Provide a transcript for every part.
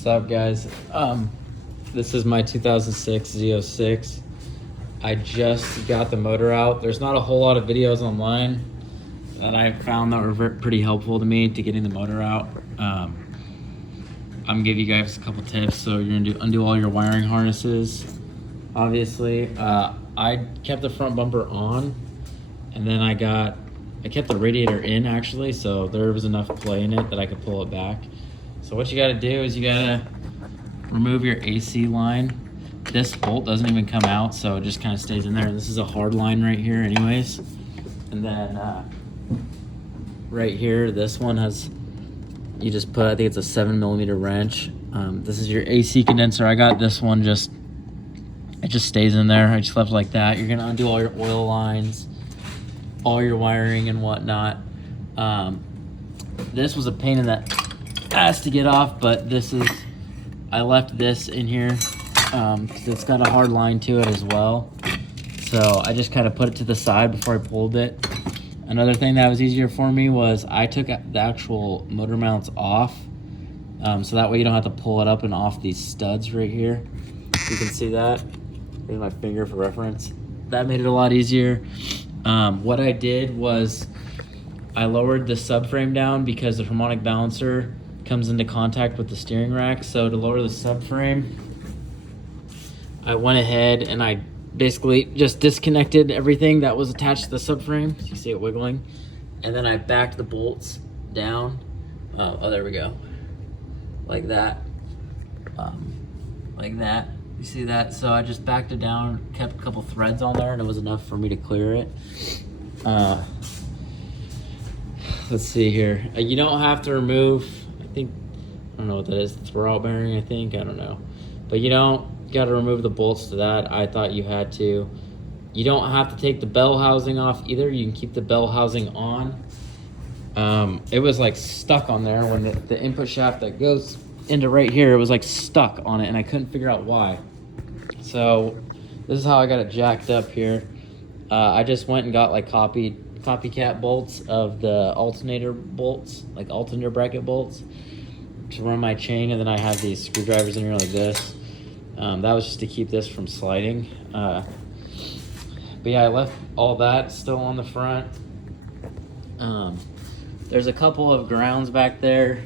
What's up, guys? This is my 2006 Z06. I just got the motor out. There's not a whole lot of videos online that I found that were pretty helpful to me to getting the motor out. I'm gonna give you guys a couple tips. So you're gonna undo all your wiring harnesses. Obviously, I kept the front bumper on, and then I kept the radiator in actually, so there was enough play in it that I could pull it back. So what you gotta do is you gotta remove your AC line. This bolt doesn't even come out, so it just kind of stays in there. This is a hard line right here anyways. And then right here, this one has, you just put, I think it's a 7mm wrench. This is your AC condenser. I got this one, it just stays in there. I just left it like that. You're gonna undo all your oil lines, all your wiring and whatnot. This was a pain in the ass to get off, but I left this in here because it's got a hard line to it as well. So I just kind of put it to the side before I pulled it. Another thing that was easier for me was I took the actual motor mounts off, so that way you don't have to pull it up and off these studs right here. You can see that. Here's my finger for reference. That made it a lot easier. What I did was I lowered the subframe down because the harmonic balancer comes into contact with the steering rack. So to lower the subframe, I went ahead and I basically just disconnected everything that was attached to the subframe. You can see it wiggling. And then I backed the bolts down. Oh, there we go. Like that. Like that. You see that? So I just backed it down, kept a couple threads on there, and it was enough for me to clear it. Let's see here. You don't have to remove, I don't know what that is, throwout bearing, I don't know. But you got to remove the bolts to that. I thought you had to. You don't have to take the bell housing off either. You can keep the bell housing on. It was like stuck on there when the input shaft that goes into right here, it was like stuck on it, and I couldn't figure out why. So this is how I got it jacked up here. I just went and got like copycat bolts of the alternator bolts, like alternator bracket bolts, to run my chain, and then I have these screwdrivers in here like this. That was just to keep this from sliding. But yeah, I left all that still on the front. There's a couple of grounds back there,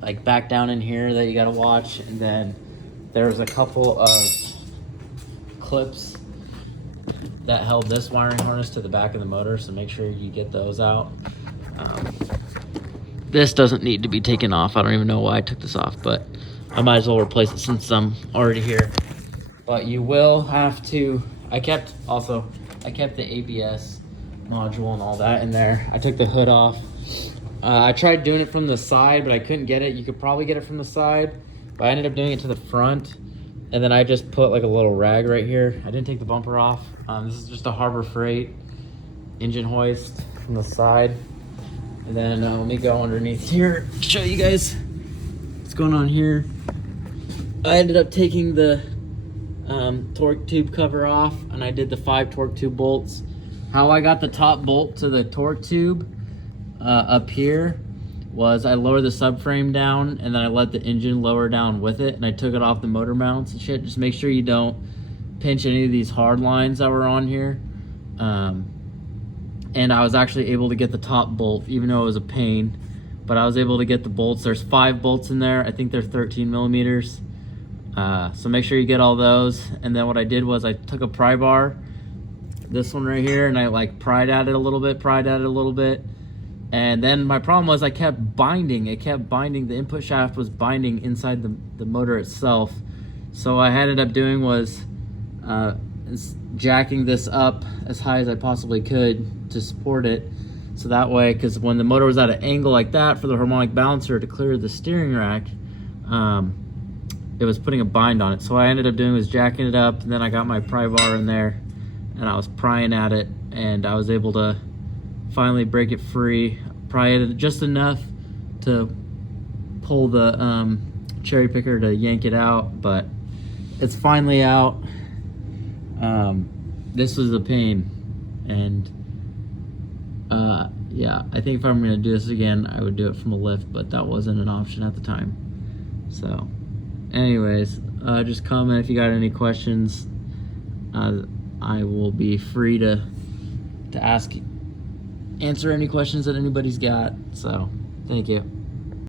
like back down in here, that you gotta watch, and then there's a couple of clips that held this wiring harness to the back of the motor, so make sure you get those out. This doesn't need to be taken off. I don't even know why I took this off, but I might as well replace it since I'm already here. But you will have to, I kept the ABS module and all that in there. I took the hood off. I tried doing it from the side, but I couldn't get it. You could probably get it from the side, but I ended up doing it to the front. And then I just put like a little rag right here. I didn't take the bumper off. This is just a Harbor Freight engine hoist from the side. And then let me go underneath here, show you guys what's going on here. I ended up taking the torque tube cover off, and I did the 5 torque tube bolts. How I got the top bolt to the torque tube up here was I lowered the subframe down, and then I let the engine lower down with it, and I took it off the motor mounts and shit. Just make sure you don't pinch any of these hard lines that were on here. And I was actually able to get the top bolt, even though it was a pain, but I was able to get the bolts. There's 5 bolts in there. I think they're 13mm. So make sure you get all those. And then what I did was I took a pry bar, this one right here, and I like pried at it a little bit. And then my problem was I kept binding. It kept binding. The input shaft was binding inside the motor itself. So what I ended up doing was jacking this up as high as I possibly could to support it. So that way, because when the motor was at an angle like that for the harmonic balancer to clear the steering rack, it was putting a bind on it. So what I ended up doing was jacking it up, and then I got my pry bar in there, and I was prying at it, and I was able to finally break it free, pry it just enough to pull the cherry picker to yank it out, but it's finally out. This was a pain, and yeah, I think if I'm gonna do this again, I would do it from a lift, but that wasn't an option at the time. So, anyways, just comment if you got any questions. I will be free to answer any questions that anybody's got. So, thank you.